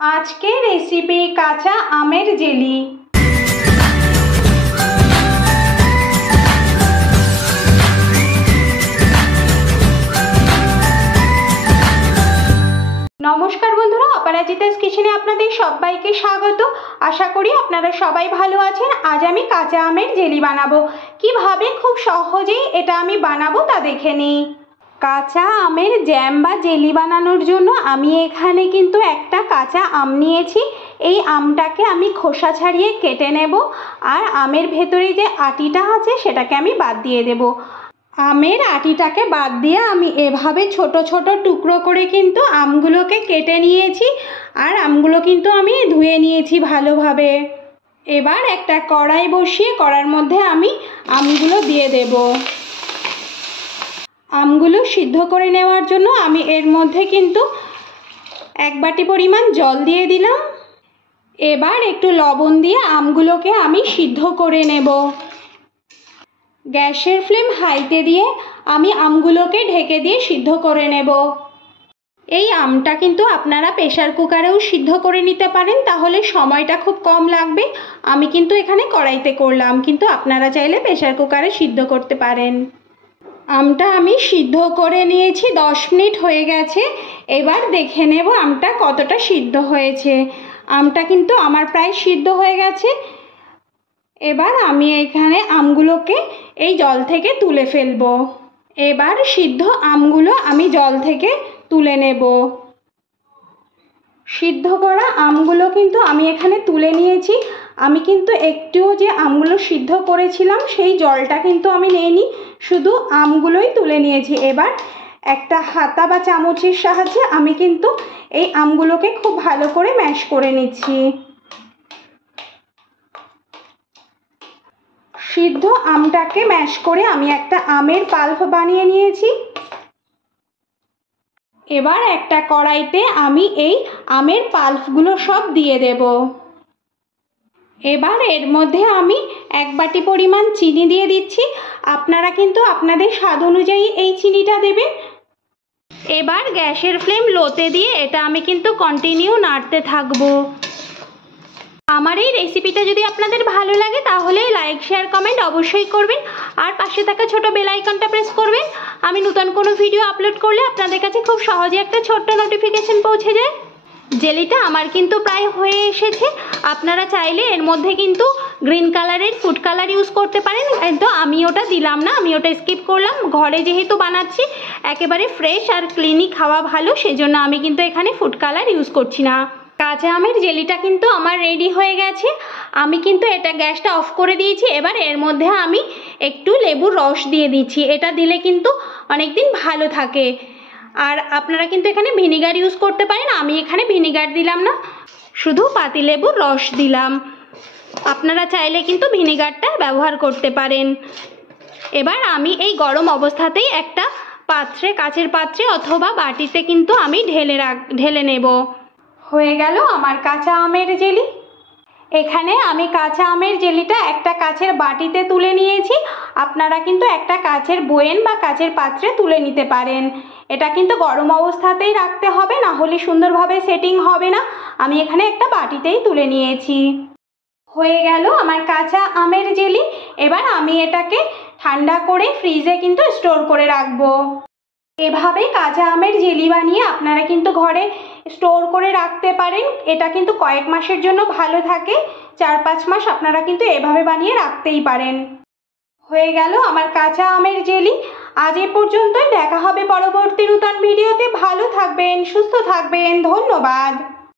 আজকে রেসিপি কাঁচা আমের জেলি। নমস্কার বন্ধুরা, অপরাজিতাস কিচেনে আপনাদের সবাইকে স্বাগত। আশা করি আপনারা সবাই ভালো আছেন। আজ আমি কাঁচা আমের জেলি বানাবো। কিভাবে খুব সহজেই এটা আমি বানাবো তা দেখে নিই। কাঁচা আমের জ্যাম বা জেলি বানানোর জন্য আমি এখানে কিন্তু একটা কাঁচা আম নিয়েছি। এই আমটাকে আমি খোসা ছাড়িয়ে কেটে নেব, আর আমের ভেতরে যে আটিটা আছে সেটাকে আমি বাদ দিয়ে দেব। আমের আটিটাকে বাদ দিয়ে আমি এভাবে ছোট ছোট টুকরো করে কিন্তু আমগুলোকে কেটে নিয়েছি, আর আমগুলো কিন্তু আমি ধুয়ে নিয়েছি ভালোভাবে। এবার একটা কড়াই বসিয়ে কড়ার মধ্যে আমি আমগুলো দিয়ে দেব। আমগুলো সিদ্ধ করে নেওয়ার জন্য আমি এর মধ্যে কিন্তু 1 বাটি পরিমাণ জল দিয়ে দিলাম। এবার একটু লবণ দিয়ে আমগুলোকে আমি সিদ্ধ করে নেব। গ্যাসের ফ্লেম হাইতে দিয়ে আমি আমগুলোকে ঢেকে দিয়ে সিদ্ধ করে নেব। এই আমটা কিন্তু আপনারা প্রেসার কুকারেও সিদ্ধ করে নিতে পারেন, তাহলে সময়টা খুব কম লাগবে। আমি কিন্তু এখানে কড়াইতে করলাম, কিন্তু আপনারা চাইলে প্রেসার কুকারে সিদ্ধ করতে পারেন। আমটা আমি সিদ্ধ করে নিয়েছি, 10 মিনিট হয়ে গেছে। এবার দেখে নেব আমটা কতটা সিদ্ধ হয়েছে। আমটা কিন্তু আমার প্রায় সিদ্ধ হয়ে গেছে। এবার আমি এখানে আমগুলোকে এই জল থেকে তুলে ফেলবো। এবার সিদ্ধ আমগুলো আমি জল থেকে তুলে নেব। সিদ্ধ করা আমগুলো কিন্তু আমি এখানে তুলে নিয়েছি। আমি কিন্তু একটুও যে আমগুলো সিদ্ধ করেছিলাম সেই জলটা কিন্তু আমি নিইনি, শুধু আমগুলোই তুলে নিয়েছি। এবার একটা হাতা বা চামচের সাহায্যে আমি কিন্তু এই আমগুলোকে খুব ভালো করে ম্যাশ করে নিচ্ছি। সিদ্ধ আমটাকে ম্যাশ করে আমি একটা আমের পাল্প বানিয়ে নিয়েছি। এবার একটা কড়াইতে আমি এই আমের পাল্পগুলো সব দিয়ে দেব। এবার এর মধ্যে আমি 1 বাটি পরিমাণ চিনি দিয়ে দিচ্ছি। আপনারা কিন্তু আপনাদের স্বাদ অনুযায়ী এই চিনিটা দেবেন। এবার গ্যাসের ফ্লেম লোতে দিয়ে এটা আমি কিন্তু কন্টিনিউ নাড়তে থাকবো। আমার এই রেসিপিটা যদি আপনাদের ভালো লাগে তাহলে লাইক শেয়ার কমেন্ট অবশ্যই করবেন, আর পাশে থাকা ছোট বেল আইকনটা প্রেস করবেন। আমি নতুন কোনো ভিডিও আপলোড করলে আপনাদের কাছে খুব সহজে একটা ছোট্ট নোটিফিকেশন পৌঁছে যায়। জেলিটা আমার কিন্তু প্রায় হয়ে এসেছে। আপনারা চাইলে এর মধ্যে কিন্তু গ্রিন কালারের ফুড কালার ইউজ করতে পারেন, কিন্তু আমি ওটা দিলাম না, আমি ওটা স্কিপ করলাম। ঘরে যেহেতু বানাচ্ছি, একেবারে ফ্রেশ আর ক্লিনই খাওয়া ভালো, সেজন্য আমি কিন্তু এখানে ফুড কালার ইউজ করছি না। কাঁচা আমের জেলিটা কিন্তু আমার রেডি হয়ে গেছে। আমি কিন্তু এটা গ্যাসটা অফ করে দিয়েছি। এবার এর মধ্যে আমি একটু লেবুর রস দিয়ে দিচ্ছি। এটা দিলে কিন্তু অনেক দিন ভালো থাকে। আর আপনারা কিন্তু এখানে ভিনিগার ইউজ করতে পারেন। আমি এখানে ভিনিগার দিলাম না, শুধু পাতিলেবুর রস দিলাম। আপনারা চাইলে কিন্তু ভিনিগারটা ব্যবহার করতে পারেন। এবার আমি এই গরম অবস্থাতেই একটা পাত্রে, কাচের পাত্রে অথবা বাটিতে কিন্তু আমি ঢেলে নেব। হয়ে গেল আমার কাঁচা আমের জেলি। এখানে আমি কাঁচা আমের জেলিটা একটা কাচের বাটিতে তুলে নিয়েছি। আপনারা কিন্তু একটা কাচের বয়াম বা কাচের পাত্রে তুলে নিতে পারেন। এটা কিন্তু গরম অবস্থাতেই রাখতে হবে, না হলে সুন্দরভাবে সেটিং হবে না। আমি এখানে একটা বাটিতেই তুলে নিয়েছি। হয়ে গেল আমার কাঁচা আমের জেলি। এবার আমি এটাকে ঠান্ডা করে ফ্রিজে কিন্তু স্টোর করে রাখবো। এভাবে কাঁচা আমের জেলি বানিয়ে আপনারা কিন্তু ঘরে স্টোর করে রাখতে পারেন। এটা কিন্তু কয়েক মাসের জন্য ভালো থাকে। 4-5 মাস আপনারা কিন্তু এভাবে বানিয়ে রাখতেই পারেন। হয়ে গেল আমার কাঁচা আমের জেলি। আজ এ পর্যন্তই। দেখা হবে পরবর্তী নতুন ভিডিওতে। ভালো থাকবেন, সুস্থ থাকবেন। ধন্যবাদ।